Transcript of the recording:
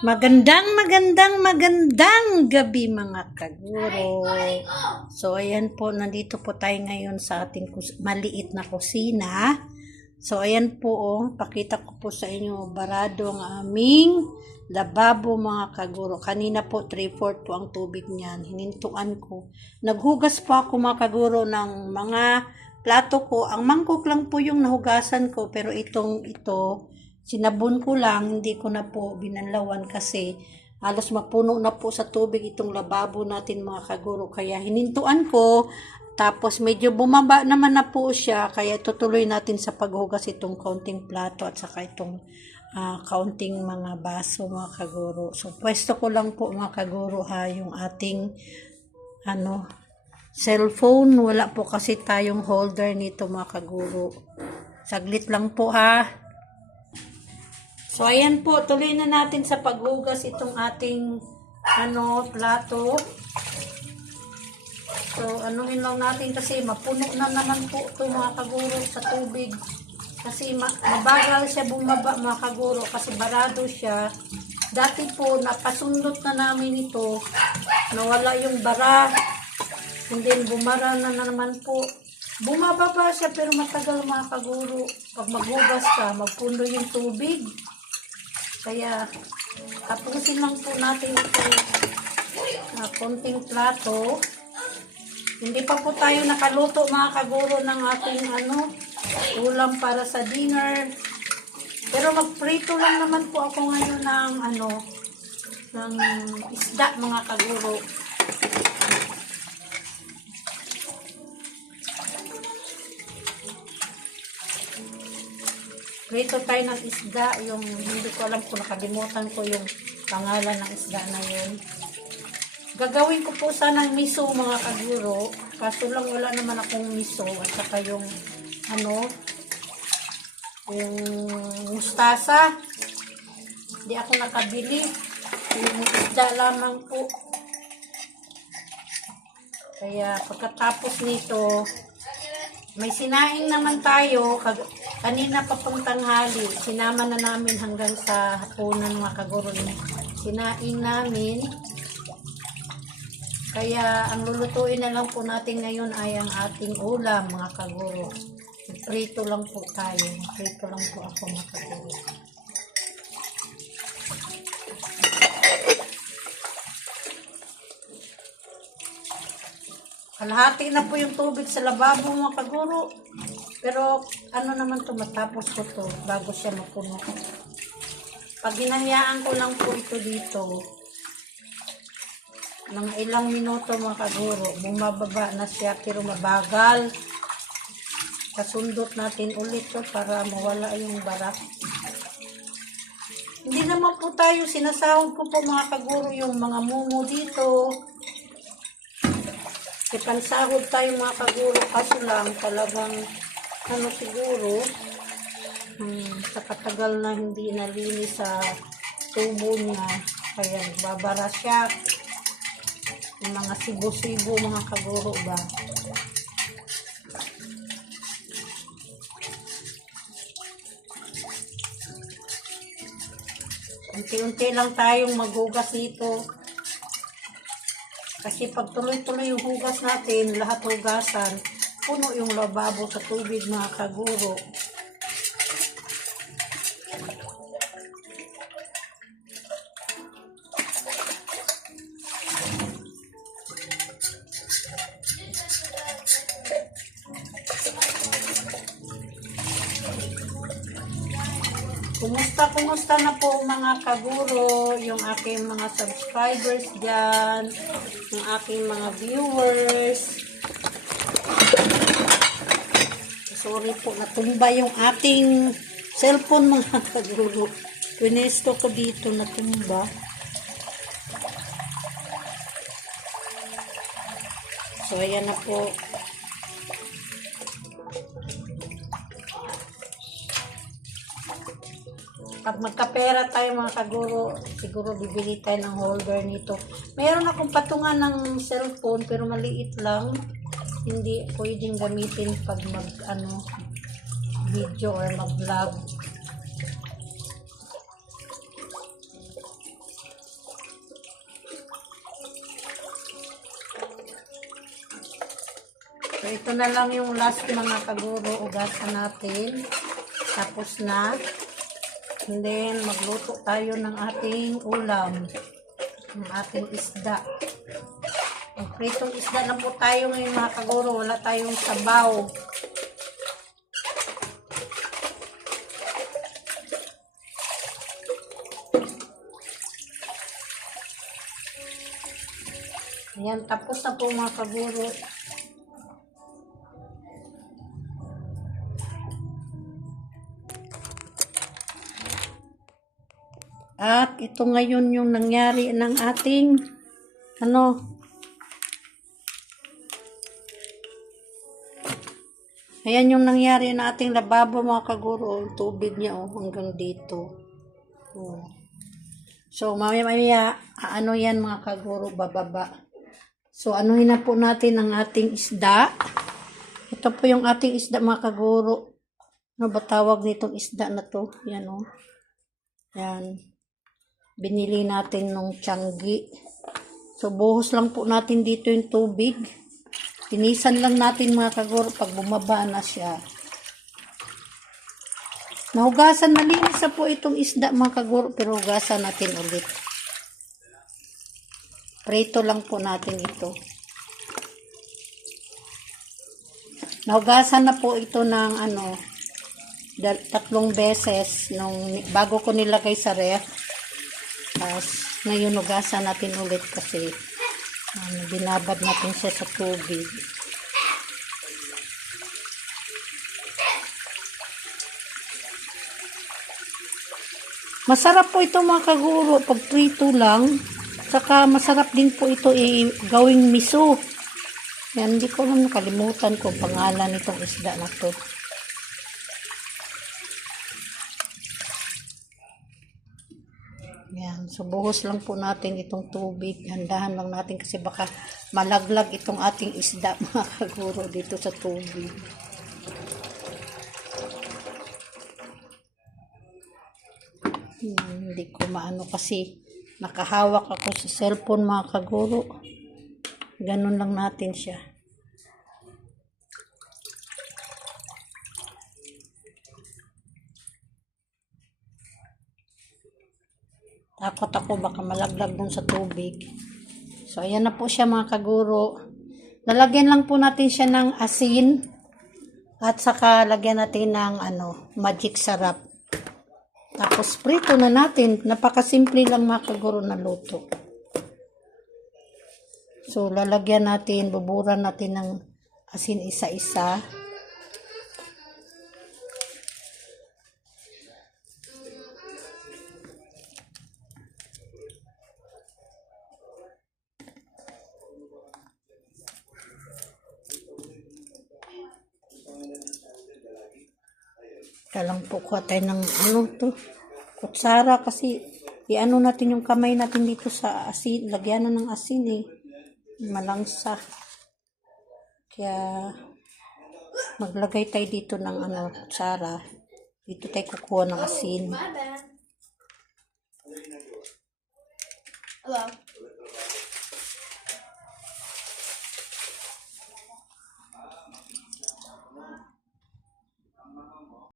Magandang gabi mga kaguro. So ayan po, nandito po tayo ngayon sa ating maliit na kusina. So ayan po, pakita ko po sa inyo, barado ang aming lababo mga kaguro. Kanina po 3/4 po ang tubig niyan. Hinintuan ko. Naghugas po ako mga kaguro ng mga plato ko. Ang mangkok lang po yung nahugasan ko, pero ito sinabon ko lang, hindi ko na po binanlawan kasi halos mapuno na po sa tubig itong lababo natin mga kaguro. Kaya hinintuan ko, tapos medyo bumaba naman na po siya, kaya tutuloy natin sa paghugas itong kaunting plato at saka itong kaunting mga baso mga kaguro. So pwesto ko lang po mga kaguro yung ating cellphone. Wala po kasi tayong holder nito mga kaguro. Saglit lang po ha. So, ayan po, tuloy na natin sa paghugas itong ating plato. So, anuhin lang natin kasi mapuno na naman po ito mga kaguro sa tubig. Kasi mabagal siya bumaba mga kaguro kasi barado siya. Dati po, napasundot na namin ito. Nawala yung bara. And then, bumara na naman po. Bumababa siya pero matagal mga kaguro. Pag maghugas ka, magpuno yung tubig. Kaya, tapusin lang po natin ito konting plato. Hindi pa po tayo nakaluto mga kaguro ng ating ulam para sa dinner. Pero magprito lang naman po ako ngayon ng isda mga kaguro. Prito tayo ng isda, yung hindi ko alam kung nakalimutan ko yung pangalan ng isda na yun. Gagawin ko po sanang miso mga kaguro, kaso lang wala naman akong miso at saka yung yung mustasa. Hindi ako nakabili. Yung isda lamang po. Kaya pagkatapos nito, may sinaing naman tayo. Kanina pa pong tanghali, sinama na namin hanggang sa hapunan mga kaguro. Sinaing namin. Kaya ang lulutuin na lang po natin ngayon ay ang ating ulam mga kaguro. Prito lang po tayo. Prito lang po ako mga kaguro. Kalahati na po yung tubig sa lababo mga kaguro. Pero naman to, matapos ko to bago siya mapuno. Pag hinahayaan ko lang po ito dito, mga ilang minuto mga kaguro, bumababa na siya pero mabagal. Kasundot natin ulit to para mawala yung barak. Hindi naman po tayo, sinasahod ko po mga kaguro yung mga mumo dito. Ipansahod tayo mga kaguro, kaso lang talagang siguro sa katagal na hindi nalinis sa tubo niya, kaya nagbabara siya. Yung mga sibo-sibo mga kaguro ba. Unti-unti lang tayong maghugas dito. Kasi pag tuloy-tuloy yung hugas natin, lahat hugasan, puno yung lababo sa tubig mga kaguro. Kumusta na po mga kaguro, yung aking mga subscribers dyan, yung aking mga viewers. Sorry po, natumba yung ating cellphone mga kaguro. Pinesto ko dito, natumba. So, ayan na po. Pag magkapera tayo mga kaguro, siguro bibili tayo ng holder nito. Mayroon akong patungan ng cellphone pero maliit lang. Hindi pwedeng gamitin pag video or mag-vlog. So, ito na lang yung last mga kaguro. Ugasan natin. Tapos na. And then, magluto tayo ng ating ulam. Ng ating isda. Ang pritong isda lang po tayo ngayon mga kaguro. Wala tayong sabaw. Ayan, tapos na po mga kaguro. At ito ngayon yung nangyari ng ating ayan yung nangyari na ating lababo mga kaguro. Yung tubig niya hanggang dito. So mamaya yan mga kaguro, bababa. So anuhin na po natin ang ating isda. Ito po yung ating isda mga kaguro. Ano ba tawag nitong isda na to? Yan Yan. Binili natin nung Tianggi. So buhos lang po natin dito yung tubig. Tinisan lang natin mga kaguro pag bumaba na siya. Nahugasan, malinis na po itong isda mga kaguro, pero hugasan natin ulit. Prito lang po natin ito. Nahugasan na po ito ng 3 beses bago ko nilagay sa ref. Tapos ngayon hugasan natin ulit kasi binabad natin siya sa tubig. Masarap po ito mga kaguro pag prito lang. Saka masarap din po ito gawing miso. Yan, hindi ko lang nakalimutan kung pangalan nitong isda na to. Yan, so buhos lang po natin itong tubig. Handahan lang natin kasi baka malaglag itong ating isda mga kaguro dito sa tubig. Hindi ko maano kasi nakahawak ako sa cellphone mga kaguro. Ganun lang natin siya. Takot ako baka malaglag dun sa tubig. So ayan na po siya mga kaguro. Lalagyan lang po natin siya ng asin. At saka lagyan natin ng magic sarap. Tapos prito na natin. Napakasimple lang mga kaguro na luto. So lalagyan natin, buburan natin ng asin isa-isa. Kalang po kuha tayo ng kutsara kasi natin yung kamay natin dito sa asin. Lagyan na ng asin malangsa. Kaya maglagay tayo dito ng kutsara. Dito tayo kukuha ng asin.